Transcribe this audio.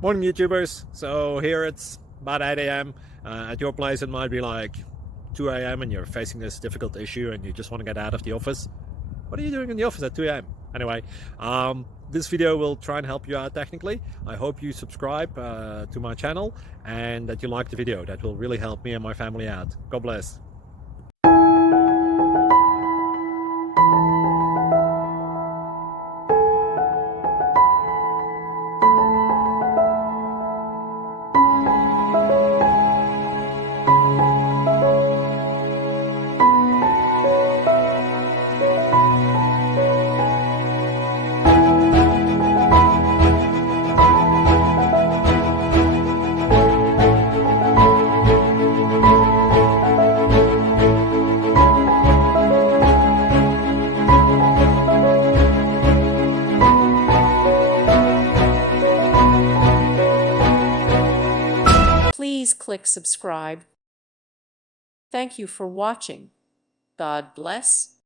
Morning YouTubers. So here it's about 8 a.m. At your place it might be like 2 a.m. and you're facing this difficult issue and you just want to get out of the office. What are you doing in the office at 2 a.m.? Anyway, this video will try and help you out technically. I hope you subscribe to my channel and that you like the video. That will really help me and my family out. God bless. Please click subscribe. Thank you for watching. God bless.